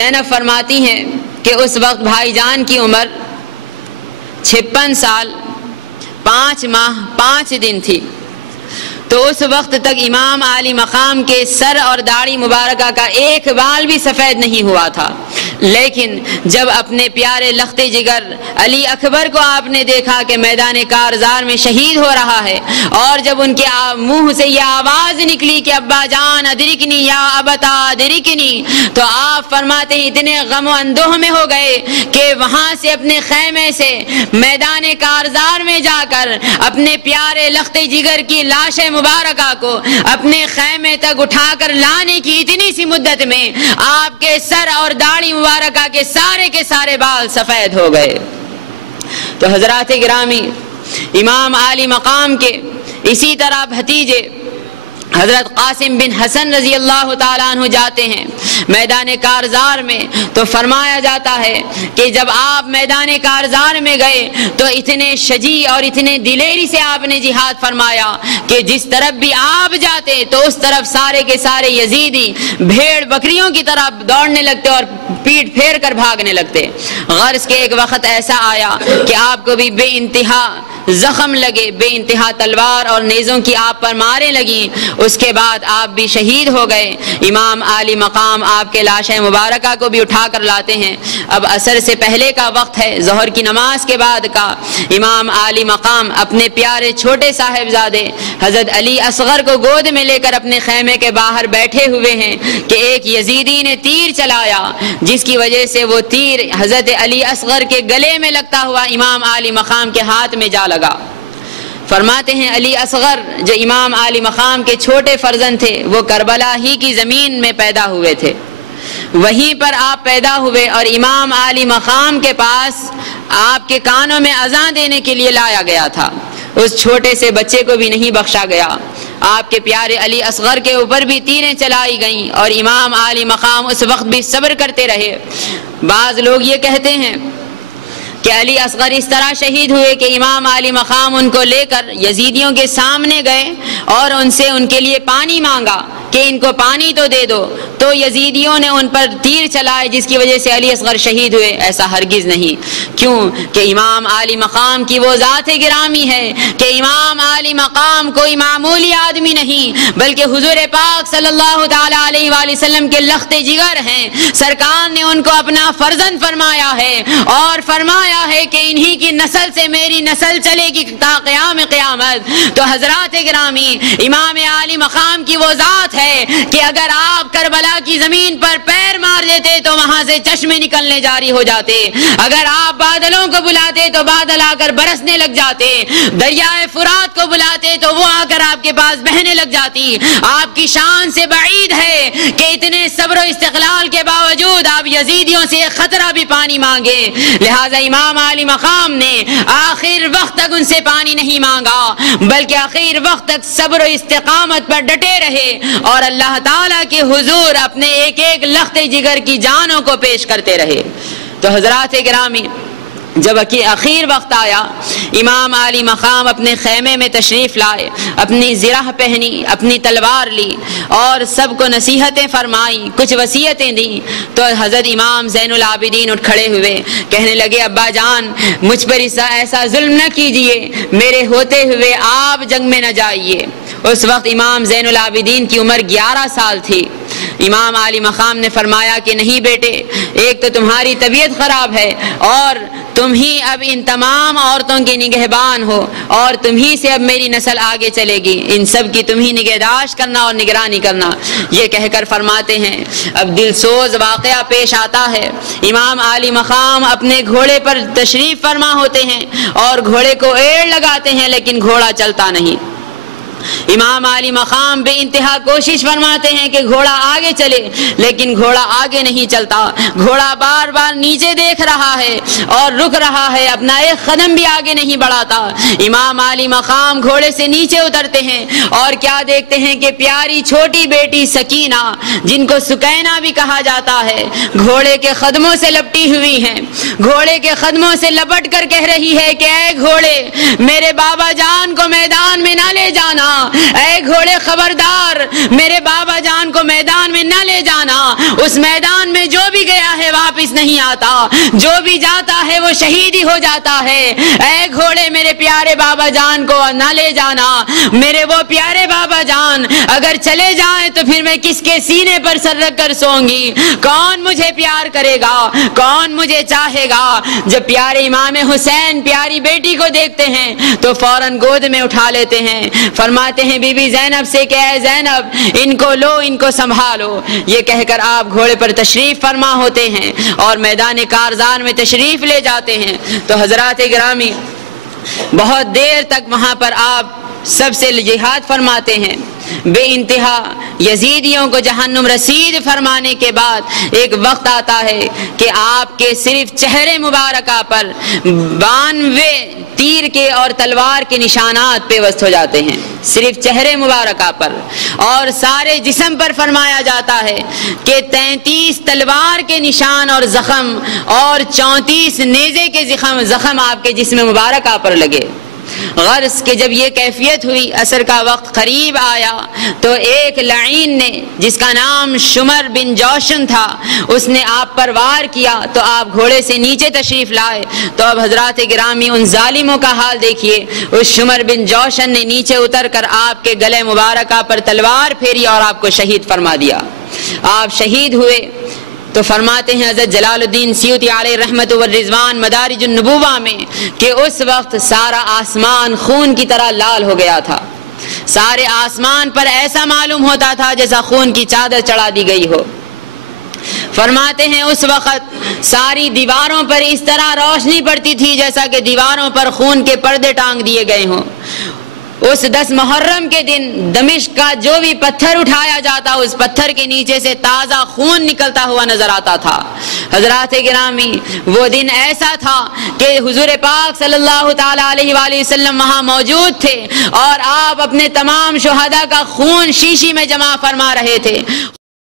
زینب فرماتی ہیں کہ اس وقت بھائی جان کی عمر 56 سال 5 ماہ 5 دن تھی، تو اس وقت تک امام عالی مقام کے سر اور داڑھی مبارکہ کا ایک بال بھی سفید نہیں ہوا تھا۔ لیکن جب اپنے پیارے لخت جگر علی اکبر کو آپ نے دیکھا کہ میدان کارزار میں شہید ہو رہا ہے، اور جب ان کے منہ سے یہ آواز نکلی کہ ابا جان ادرکنی یا ابتا ادرکنی، تو آپ فرماتے ہیں اتنے غم و اندوہ میں ہو گئے کہ وہاں سے اپنے خیمے سے میدان کارزار میں جا کر اپنے پیارے لخت جگر کی لاش مبارکہ کو اپنے خیمے تک اٹھا کر لانے کی اتنی سی مدت میں آپ کے سر اور داڑھی مبارکہ کے سارے بال سفید ہو گئے۔ تو حضرات گرامی، امام عالی مقام کے اسی طرح بھتیجے حضرت قاسم بن حسن رضی اللہ تعالیٰ عنہ جاتے ہیں میدان کارزار میں، تو فرمایا جاتا ہے کہ جب آپ میدان کارزار میں گئے تو اتنے شجیع اور اتنے دلیری سے آپ نے جہاد فرمایا کہ جس طرف بھی آپ جاتے تو اس طرف سارے کے سارے یزیدی بھیڑ بکریوں کی طرف دوڑنے لگتے اور پیٹ پھیر کر بھاگنے لگتے۔ غرض کے ایک وقت ایسا آیا کہ آپ کو بھی بے انتہا زخم لگے، بے انتہا تلوار اور نیزوں کی آپ پر ماریں لگیں، اس کے بعد آپ بھی شہید ہو گئے۔ امام عالی مقام آپ کے لاش مبارکہ کو بھی اٹھا کر لاتے ہیں۔ اب عصر سے پہلے کا وقت ہے، ظہر کی نماز کے بعد کا۔ امام عالی مقام اپنے پیارے چھوٹے صاحبزادے حضرت علی اصغر کو گود میں لے کر اپنے خیمے کے باہر بیٹھے ہوئے ہیں کہ ایک یزیدی نے تیر چلایا، جس کی وجہ سے وہ تیر حضرت علی اصغر کے گلے میں لگتا ہوا امام عالی مقام کے ہاتھ میں جا لگا۔ فرماتے ہیں علی اصغر جو امام عالی مقام کے چھوٹے فرزند تھے، وہ کربلا ہی کی زمین میں پیدا ہوئے تھے، وہیں پر آپ پیدا ہوئے، اور امام عالی مقام کے پاس آپ کے کانوں میں اذان دینے کے لیے لایا گیا تھا۔ اس چھوٹے سے بچے کو بھی نہیں بخشا گیا۔ آپ کے پیارے علی اصغر کے اوپر بھی تیریں چلائی گئیں، اور امام عالی مقام اس وقت بھی صبر کرتے رہے۔ بعض لوگ یہ کہتے ہیں کہ علی اصغر اس طرح شہید ہوئے کہ امام عالی مقام ان کو لے کر یزیدیوں کے سامنے گئے اور ان سے ان کے لیے پانی مانگا کہ ان کو پانی تو دے دو، تو یزیدیوں نے ان پر تیر چلائے، جس کی وجہ سے علی اصغر شہید ہوئے۔ ایسا ہرگز نہیں، کیوں کہ امام عالی مقام کی وہ ذات گرامی ہے کہ امام عالی مقام کوئی معمولی آدمی نہیں، بلکہ حضور پاک صلی اللہ تعالیٰ علیہ وآلہ وسلم کے لخت جگر ہیں۔ سرکار نے ان کو اپنا فرزند فرمایا ہے اور فرمایا ہے کہ انہی کی نسل سے میری نسل چلے گی تا قیام قیامت۔ تو حضرات گرامی، امام عالی مقام کی وہ ذات ہے کہ اگر آپ کربلا کی زمین پر پیر مار دیتے تو وہاں سے چشمے نکلنے جاری ہو جاتے، اگر آپ بادلوں کو بلاتے تو بادل آ کر برسنے لگ جاتے، دریائے فرات کو بلاتے تو وہ آ کر آپ کے پاس بہنے لگ جاتی۔ آپ کی شان سے بعید ہے کہ اتنے صبر و استقلال کے باوجود آپ یزیدیوں سے ایک خطرہ بھی پانی مانگے۔ لہٰذا امام عالی مقام نے آخر وقت تک ان سے پانی نہیں مانگا، بلکہ آخر وقت تک صبر و استقامت پر ڈٹے رہے اور اللہ تعالیٰ کے حضور اپنے ایک ایک لخت جگر کی جانوں کو پیش کرتے رہے۔ تو حضرات گرامی، جب اخیر وقت آیا، امام عالی مقام اپنے خیمے میں تشریف لائے، اپنی زرہ پہنی، اپنی تلوار لی اور سب کو نصیحتیں فرمائیں، کچھ وصیتیں دیں، تو حضرت امام زین العابدین اٹھ کھڑے ہوئے، کہنے لگے ابا جان مجھ پر ایسا ظلم نہ کیجئے، میرے ہوتے ہوئے آپ جنگ میں نہ جائیے۔ اس وقت امام زین العابدین کی عمر 11 سال تھی۔ امام عالی مقام نے فرمایا کہ نہیں بیٹے، ایک تو تمہاری طبیعت خراب ہے اور تم ہی اب ان تمام عورتوں کے نگہبان ہو، اور تم ہی سے اب میری نسل آگے چلے گی، ان سب کی تم ہی نگہداشت کرنا اور نگرانی کرنا۔ یہ کہہ کر فرماتے ہیں اب دل سوز واقعہ پیش آتا ہے۔ امام عالی مقام اپنے گھوڑے پر تشریف فرما ہوتے ہیں اور گھوڑے کو ایڑ لگاتے ہیں، لیکن گھوڑا چلتا نہیں۔ امام عالی مقام بے انتہا کوشش فرماتے ہیں کہ گھوڑا آگے چلے، لیکن گھوڑا آگے نہیں چلتا۔ گھوڑا بار بار نیچے دیکھ رہا ہے اور رک رہا ہے، اپنا ایک قدم بھی آگے نہیں بڑھاتا۔ امام عالی مقام گھوڑے سے نیچے اترتے ہیں اور کیا دیکھتے ہیں کہ پیاری چھوٹی بیٹی سکینہ، جن کو سکینہ بھی کہا جاتا ہے، گھوڑے کے قدموں سے لپٹی ہوئی ہیں، گھوڑے کے قدموں سے لپٹ کر کہہ رہی ہے کہ اے گھوڑے میرے بابا جان کو میدان میں نہ لے جانا، اے گھوڑے خبردار میرے بابا جان کو میدان میں نہ لے جانا، اس میدان میں جو بھی گیا نہیں آتا، جو بھی جاتا ہے وہ شہید ہی ہو جاتا ہے۔ اے گھوڑے میرے پیارے بابا جان کو نہ لے جانا، میرے وہ پیارے بابا جان اگر چلے جائیں تو پھر میں کس کے سینے پر سر رکھ کر سوں گی؟ کون مجھے پیار کرے گا؟ کون مجھے چاہے گا؟ جب پیارے امام حسین پیاری بیٹی کو دیکھتے ہیں تو فوراً گود میں اٹھا لیتے ہیں، فرماتے ہیں بی بی زینب سے کہ اے زینب ان کو لو، ان کو سنبھالو۔ یہ کہہ کر آپ گھوڑے پر تشریف فرما ہوتے ہیں اور میدان کارزار میں تشریف لے جاتے ہیں۔ تو حضرات گرامی بہت دیر تک وہاں پر آپ سب سے جہاد فرماتے ہیں۔ بے انتہا یزیدیوں کو جہنم رسید فرمانے کے بعد ایک وقت آتا ہے کہ آپ کے صرف چہرے مبارکہ پر 92 تیر کے اور تلوار کے نشانات پیوست ہو جاتے ہیں، صرف چہرے مبارکہ پر، اور سارے جسم پر فرمایا جاتا ہے کہ 33 تلوار کے نشان اور زخم اور 34 نیزے کے زخم آپ کے جسم مبارکہ پر لگے۔ غرض کہ جب یہ کیفیت ہوئی، عصر کا وقت قریب آیا تو ایک لعین نے جس کا نام شمر بن جوشن تھا، اس نے آپ پر وار کیا تو آپ گھوڑے سے نیچے تشریف لائے۔ تو اب حضرات گرامی ان ظالموں کا حال دیکھیے، اس شمر بن جوشن نے نیچے اتر کر آپ کے گلے مبارکہ پر تلوار پھیری اور آپ کو شہید فرما دیا۔ آپ شہید ہوئے تو فرماتے ہیں حضرت جلال الدین سیوطی علیہ رحمت والرضوان مدارج النبوہ میں کہ اس وقت سارا آسمان خون کی طرح لال ہو گیا تھا، سارے آسمان پر ایسا معلوم ہوتا تھا جیسا خون کی چادر چڑھا دی گئی ہو۔ فرماتے ہیں اس وقت ساری دیواروں پر اس طرح روشنی پڑتی تھی جیسا کہ دیواروں پر خون کے پردے ٹانگ دیے گئے ہوں۔ اس 10 محرم کے دن دمشق کا جو بھی پتھر اٹھایا جاتا اس پتھر کے نیچے سے تازہ خون نکلتا ہوا نظر آتا تھا۔ حضرات گرامی وہ دن ایسا تھا کہ حضور پاک صلی اللہ تعالی علیہ وآلہ وسلم وہاں موجود تھے اور آپ اپنے تمام شہداء کا خون شیشی میں جمع فرما رہے تھے۔